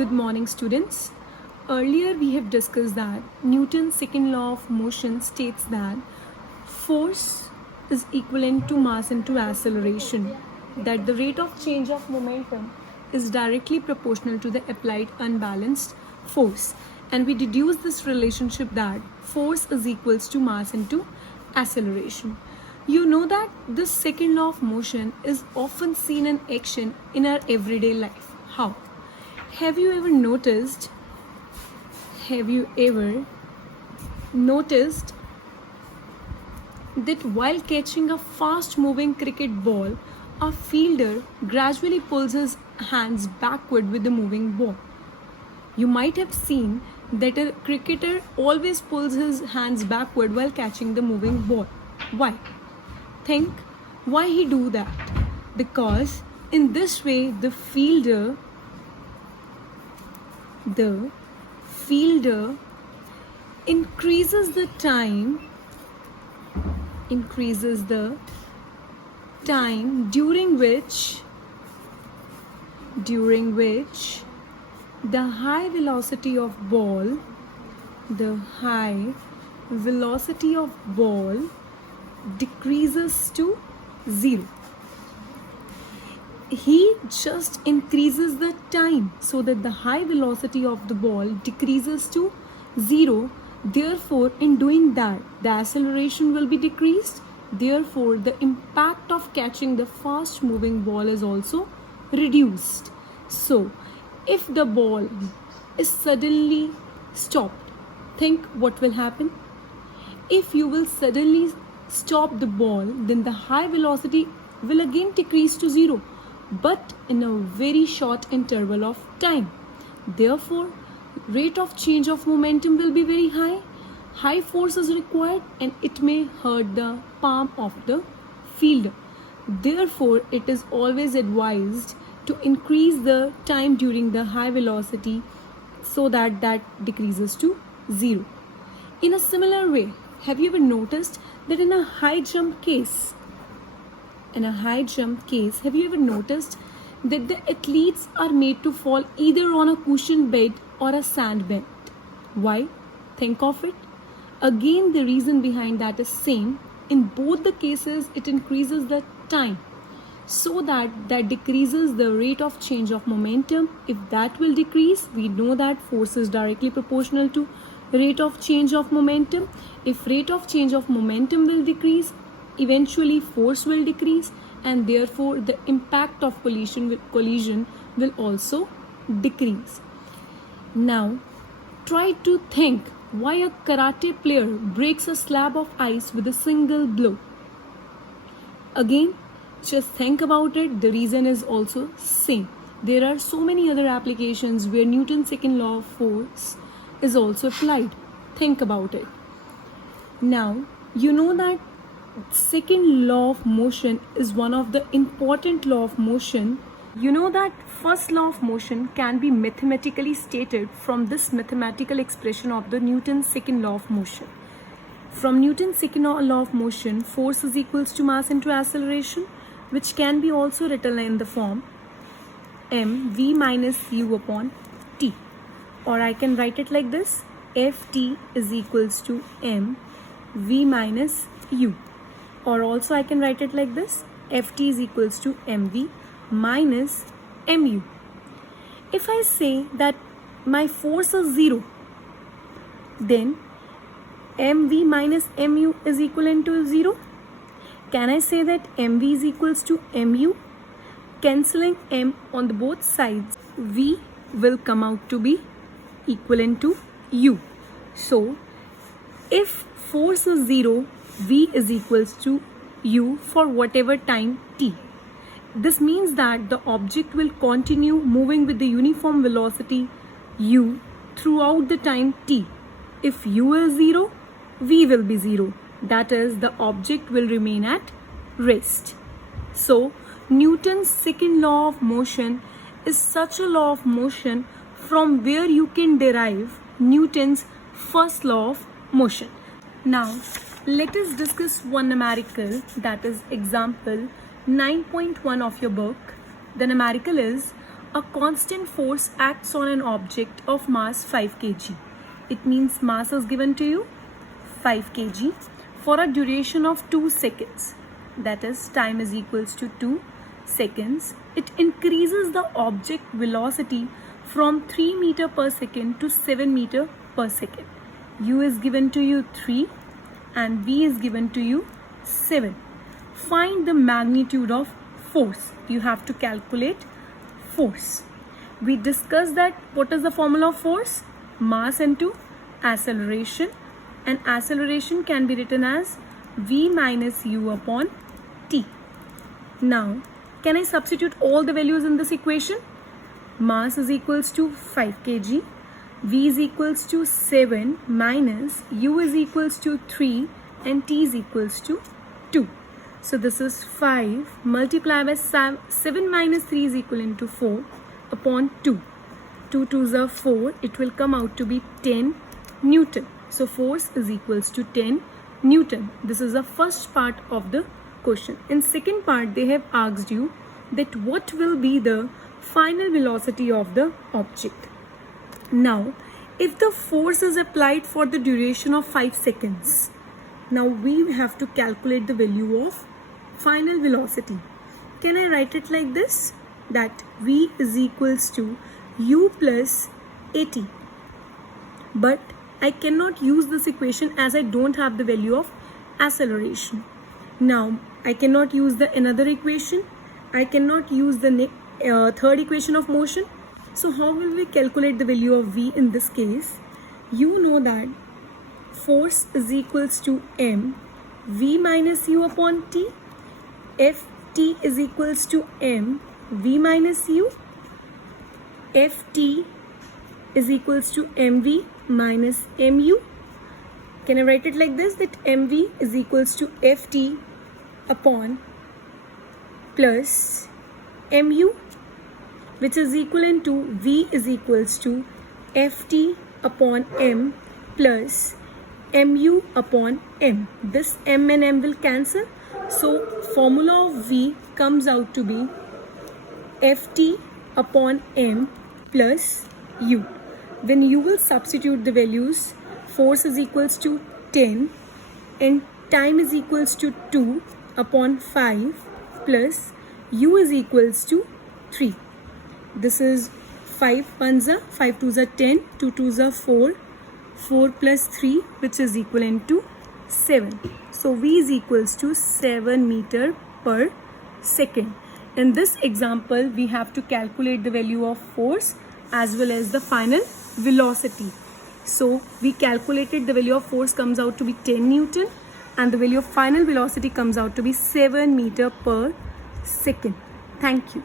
Good morning, students. Earlier, we have discussed that Newton's second law of motion states that force is equivalent to mass into acceleration, that the rate of change of momentum is directly proportional to the applied unbalanced force. And we deduce this relationship that force is equals to mass into acceleration. You know that this second law of motion is often seen in action in our everyday life. How? Have you ever noticed that while catching a fast moving cricket ball, a fielder gradually pulls his hands backward with the moving ball? You might have seen that a cricketer always pulls his hands backward while catching the moving ball. Why? Think why he do that? Because in this way the fielder increases the time during which the high velocity of ball decreases to zero. He just increases the time so that the high velocity of the ball decreases to zero. Therefore, in doing that, the acceleration will be decreased. Therefore, the impact of catching the fast moving ball is also reduced. So, if the ball is suddenly stopped, think what will happen? If you will suddenly stop the ball, then the high velocity will again decrease to zero, but in a very short interval of time. Therefore, rate of change of momentum will be very high. High force is required and it may hurt the palm of the fielder. Therefore, it is always advised to increase the time during the high velocity so that decreases to zero. In a similar way, have you ever noticed that in a high jump case, have you ever noticed that the athletes are made to fall either on a cushioned bed or a sand bed? Why? Think of it. Again, the reason behind that is same. In both the cases, it increases the time so that decreases the rate of change of momentum. If that will decrease, we know that force is directly proportional to rate of change of momentum. If rate of change of momentum will decrease, eventually force will decrease, and therefore the impact of collision will also decrease. Now, try to think why a karate player breaks a slab of ice with a single blow. Again, just think about it. The reason is also same. There are so many other applications where Newton's second law of force is also applied. Think about it. Now, you know that second law of motion is one of the important law of motion. You know that first law of motion can be mathematically stated from this mathematical expression of the Newton's second law of motion. From Newton's second law of motion, force is equals to mass into acceleration, which can be also written in the form mv minus u upon t. Or I can write it like this: ft is equals to mv minus u. Or also I can write it like this: ft is equals to mv minus mu. If I say that my force is zero, then mv minus mu is equivalent to zero. Can I say that mv is equals to mu? Cancelling m on the both sides, v will come out to be equivalent to u. So, if force is zero, v is equals to u for whatever time t. This means that the object will continue moving with the uniform velocity u throughout the time t. If u is zero, v will be zero. That is, the object will remain at rest. So, Newton's second law of motion is such a law of motion from where you can derive Newton's first law of motion. Now, let us discuss one numerical, that is example 9.1 of your book. The numerical is a constant force acts on an object of mass 5 kg. It means mass is given to you 5 kg for a duration of 2 seconds. That is, time is equals to 2 seconds. It increases the object velocity from 3 meter per second to 7 meter per second. U is given to you 3 and V is given to you 7. Find the magnitude of force. You have to calculate force. We discussed that what is the formula of force? Mass into acceleration, and acceleration can be written as V minus U upon T. Now, can I substitute all the values in this equation? Mass is equals to 5 kg, V is equals to 7 minus U is equals to 3 and T is equals to 2. So this is 5 multiplied by 7 minus 3 is equivalent to 4 upon 2. 2 2s are 4. It will come out to be 10 Newton. So force is equals to 10 Newton. This is the first part of the question. In second part, they have asked you that what will be the final velocity of the object. Now, if the force is applied for the duration of 5 seconds, now we have to calculate the value of final velocity. Can I write it like this? That V is equals to U plus AT. But I cannot use this equation as I don't have the value of acceleration. Now, I cannot use the another equation. I cannot use the third equation of motion. So how will we calculate the value of V in this case? You know that force is equals to M V minus U upon T. Ft is equals to M V minus U. Ft is equals to Mv minus Mu. Can I write it like this? That Mv is equals to Ft upon plus Mu, which is equivalent to V is equals to Ft upon M plus Mu upon M. This M and M will cancel. So formula of V comes out to be Ft upon M plus U. When you will substitute the values, force is equals to 10 and time is equals to 2 upon 5 plus U is equals to 3. This is 5 1s are 5 2s are 10, 2 2s are 4, 4 plus 3 which is equivalent to 7. So V is equals to 7 meter per second. In this example, we have to calculate the value of force as well as the final velocity. So we calculated the value of force comes out to be 10 Newton and the value of final velocity comes out to be 7 meter per second. Thank you.